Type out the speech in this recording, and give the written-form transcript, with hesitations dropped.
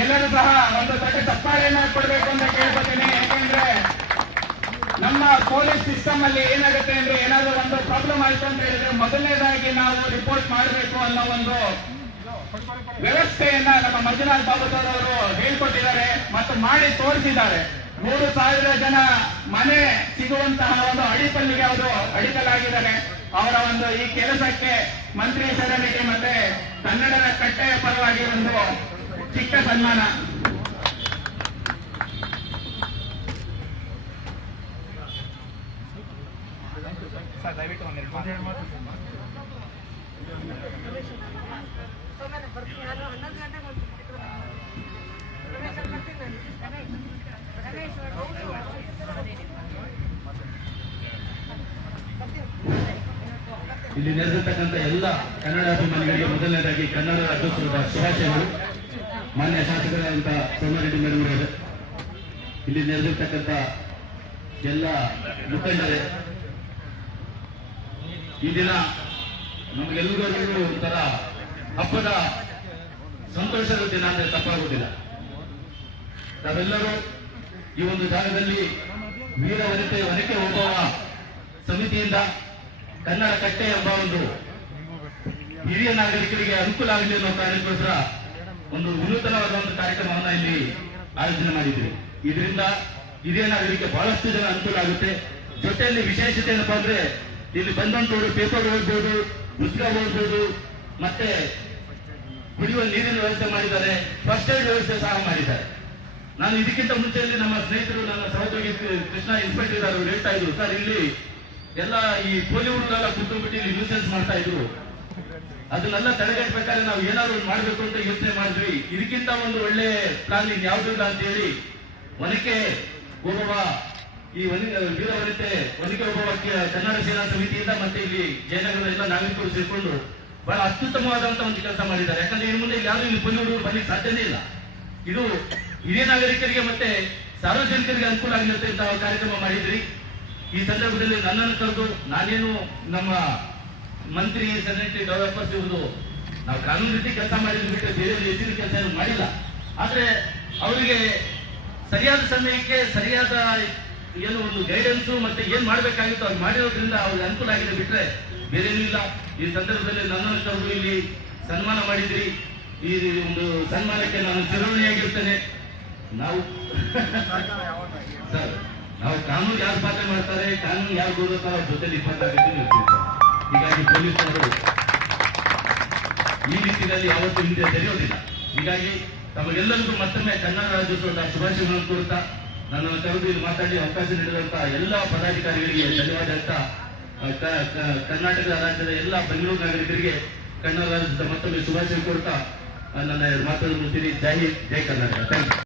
ಎಲ್ಲರೂ ಸಹ ಒಂದು ದೊಡ್ಡ ಚಪ್ಪಾಳೆಯನ್ನ ಕೊಡಬೇಕು ಅಂತ ಕೇಳ್ಕೊತೀನಿ. ಯಾಕೆಂದ್ರೆ ನಮ್ಮ ಪೊಲೀಸ್ ಸಿಸ್ಟಮ್ ಅಲ್ಲಿ ಏನಾಗುತ್ತೆ ಅಂದ್ರೆ ಏನಾದ್ರು ಒಂದು ಪ್ರಾಬ್ಲಮ್ ಆಯ್ತು ಅಂತ ಹೇಳಿದ್ರೆ ಮೊದಲನೇದಾಗಿ ನಾವು ರಿಪೋರ್ಟ್ ಮಾಡಬೇಕು ಅನ್ನೋ ಒಂದು ವ್ಯವಸ್ಥೆಯನ್ನ ನಮ್ಮ ಮಂಜುನಾಥ್ ಬಾಬು ಸರ್ ಅವರು ಹೇಳ್ಕೊಟ್ಟಿದ್ದಾರೆ ಮತ್ತು ಮಾಡಿ ತೋರಿಸಿದ್ದಾರೆ. 3,000 ಜನ ಮನೆ ಸಿಗುವಂತಹ ಒಂದು ಅಡಿಪಲ್ಲಿಗೆ ಅವರು ಅಡಿತಲಾಗಿದ್ದಾರೆ. ಅವರ ಒಂದು ಈ ಕೆಲಸಕ್ಕೆ ಮಂತ್ರಿ ಸದನಕ್ಕೆ ಮತ್ತೆ ಕನ್ನಡದ ಕಟ್ಟೆಯ ಪರವಾಗಿ ಒಂದು ಚಿಕ್ಕ ಸನ್ಮಾನ. ದಯವಿಟ್ಟು ಇಲ್ಲಿ ನೆರೆದಿರ್ತಕ್ಕಂಥ ಎಲ್ಲ ಕನ್ನಡ ಅಭಿಮಾನಿಗಳಿಗೆ ಮೊದಲನೇದಾಗಿ ಕನ್ನಡ ರಾಜ್ಯೋತ್ಸವದ ಶುಭಾಶಯಗಳು. ಮಾನ್ಯ ಶಾಸಕರಾದಂಥ ಸೋಮರೆಡ್ಡಿ ಮೇಡಮರವರು, ಇಲ್ಲಿ ನೆರೆದಿರ್ತಕ್ಕಂಥ ಎಲ್ಲ ಮುಖಂಡರೇ, ಈ ದಿನ ನಮಗೆಲ್ಲರಿಗೂ ಒಂಥರ ಹಬ್ಬದ ಸಂತೋಷದ ದಿನ ಅಂದ್ರೆ ತಪ್ಪಾಗುವುದಿಲ್ಲ. ನಾವೆಲ್ಲರೂ ಈ ಒಂದು ಜಾಗದಲ್ಲಿ ವೀರ ವನಿಕೆ ಒಬ್ಬವ ಸಮಿತಿಯಿಂದ ಕನ್ನಡ ಕಟ್ಟೆ ಎಂಬ ಒಂದು ಹಿರಿಯ ನಾಗರಿಕರಿಗೆ ಅನುಕೂಲ ಆಗಲಿ ಅನ್ನೋ ಕಾರಣಕ್ಕೋಸ್ಕರ ಒಂದು ವಿನೂತನವಾದ ಒಂದು ಕಾರ್ಯಕ್ರಮವನ್ನು ಇಲ್ಲಿ ಆಯೋಜನೆ ಮಾಡಿದ್ದೀವಿ. ಇದರಿಂದ ಹಿರಿಯ ನಾಗರಿಕ ಬಹಳಷ್ಟು ಜನ ಅನುಕೂಲ ಆಗುತ್ತೆ. ಜೊತೆಯಲ್ಲಿ ವಿಶೇಷತೆ ಏನಪ್ಪಾ ಅಂದ್ರೆ ಇಲ್ಲಿ ಬಂದಂತವರು ಪೇಪರ್ ಓದ್ಬೋದು, ಪುಸ್ತಕ ಓದ್ಬೋದು, ಮತ್ತೆ ಕುಡಿಯುವ ನೀರಿನ ವ್ಯವಸ್ಥೆ ಮಾಡಿದ್ದಾರೆ, ಫಸ್ಟ್ ಏಡ್ ವ್ಯವಸ್ಥೆ ಸಹ ಮಾಡಿದ್ದಾರೆ. ನಾನು ಇದಕ್ಕಿಂತ ಮುಂಚೆಯಲ್ಲಿ ನಮ್ಮ ಸ್ನೇಹಿತರು, ನನ್ನ ಸಹೋದರಿ ಕೃಷ್ಣ ಇನ್ಸ್ಪೆಕ್ಟರ್ ಅವರು ಹೇಳ್ತಾ ಇದ್ರು, ಸರ್ ಇಲ್ಲಿ ಎಲ್ಲ ಈ ಪೋಲಿ ಹುಡುಗರೆಲ್ಲ ಕೂತ್ಕೊಂಡ್ಬಿಟ್ಟು ಇಲ್ಲಿ ನ್ಯೂಸೆನ್ಸ್ ಮಾಡ್ತಾ ಇದ್ರು, ಅದನ್ನೆಲ್ಲ ತಡೆಗಟ್ಟಬೇಕಾದ್ರೆ ನಾವು ಏನಾದ್ರು ಮಾಡಬೇಕು ಅಂತ ಯೋಚನೆ ಮಾಡಿದ್ವಿ. ಇದಕ್ಕಿಂತ ಒಂದು ಒಳ್ಳೆ ಪ್ಲಾನ್ ಇನ್ ಯಾವುದಿಲ್ಲ ಅಂತ ಹೇಳಿ ಒನಕೆ ಓಬವ್ವ ಈ ವೀರ ವನಿಕೆ ಓಬವ್ವ ಕನ್ನಡ ಸೇನಾ ಸಮಿತಿಯಿಂದ ಮತ್ತೆ ಇಲ್ಲಿ ಜಯನಗರದ ಎಲ್ಲ ನಾಗರಿಕರು ಸೇರ್ಕೊಂಡು ಬಹಳ ಅತ್ಯುತ್ತಮವಾದಂತಹ ಒಂದು ಕೆಲಸ ಮಾಡಿದ್ದಾರೆ. ಯಾಕಂದ್ರೆ ಇನ್ನು ಮುಂದೆ ಯಾರು ಇಲ್ಲಿ ಪೋಲಿ ಹುಡುಗರು ಬರ್ಲಿಕ್ಕೆ ಸಾಧ್ಯನೇ ಇಲ್ಲ. ಇದು ಹಿರಿಯ ನಾಗರಿಕರಿಗೆ ಮತ್ತೆ ಸಾರ್ವಜನಿಕರಿಗೆ ಅನುಕೂಲ ಆಗಿರುತ್ತೆ ಅಂತ ಕಾರ್ಯಕ್ರಮ ಮಾಡಿದ್ರಿ. ಈ ಸಂದರ್ಭದಲ್ಲಿ ನನ್ನನ್ನು ಕರೆದು, ನಾನೇನು ನಮ್ಮ ಮಂತ್ರಿ ಸೆಕ್ರೆಟರಿ ಡೆವಲಪರ್ಸ್ ಇರುವುದು ನಾವು ಕಾನೂನು ರೀತಿ ಕೆಲಸ ಮಾಡಿದ್ರು ಬಿಟ್ಟರೆ ಬೇರೆ ಹೆಚ್ಚಿನ ಕೆಲಸ ಏನು ಮಾಡಿಲ್ಲ. ಆದ್ರೆ ಅವರಿಗೆ ಸರಿಯಾದ ಸಮಯಕ್ಕೆ ಸರಿಯಾದ ಏನು ಒಂದು ಗೈಡೆನ್ಸ್ ಮತ್ತೆ ಏನ್ ಮಾಡ್ಬೇಕಾಗಿತ್ತು ಅದು ಮಾಡಿರೋದ್ರಿಂದ ಅವ್ರಿಗೆ ಅನುಕೂಲ ಆಗಿದೆ ಬಿಟ್ರೆ ಬೇರೇನೂ ಇಲ್ಲ. ಈ ಸಂದರ್ಭದಲ್ಲಿ ನನ್ನನ್ನು ಕರೆದು ಇಲ್ಲಿ ಸನ್ಮಾನ ಮಾಡಿದ್ರಿ. ಈ ಒಂದು ಸನ್ಮಾನಕ್ಕೆ ನಾನು ಚಿರಋಣಿಯಾಗಿರ್ತೇನೆ. ನಾವು ಸರ್, ನಾವು ಕಾನೂನು ಯಾರು ಪಾಲನೆ ಮಾಡ್ತಾರೆ, ಕಾನೂನು ಯಾರು ಗೌರವಿಸ್ತಾರೆ ಅವ್ರ ಜೊತೆ 26 ಇರ್ತೀವಿ. ಹೀಗಾಗಿ ಪೊಲೀಸರು ಈ ರೀತಿಯಲ್ಲಿ ಯಾವತ್ತೂ ಹಿಂದೆ ತೆರೆಯೋದಿಲ್ಲ. ಹೀಗಾಗಿ ತಮಗೆಲ್ಲರಿಗೂ ಮತ್ತೊಮ್ಮೆ ಕನ್ನಡ ರಾಜ್ಯೋತ್ಸವದ ಶುಭಾಶಯಗಳನ್ನು ಕೋರುತ್ತಾ ನನ್ನನ್ನು ಕರೆದು ಇಲ್ಲಿ ಮಾತಾಡಿ ಅವಕಾಶ ನೀಡಿದಂತಹ ಎಲ್ಲ ಪದಾಧಿಕಾರಿಗಳಿಗೆ ಧನ್ಯವಾದ ಹೇಳ್ತಾ, ಕರ್ನಾಟಕ ರಾಜ್ಯದ ಎಲ್ಲ ಬೆಂಗಳೂರು ನಾಗರಿಕರಿಗೆ ಕನ್ನಡ ರಾಜ್ಯೋತ್ಸವ ಮತ್ತೊಮ್ಮೆ ಶುಭಾಶಯ ಕೋರುತ್ತಾ ನನ್ನ ಮಾತನ್ನು ಮುಗಿಸ್ತೀನಿ. ಜೈ ಹಿಂದ್, ಜೈ ಕರ್ನಾಟಕ. Thank you.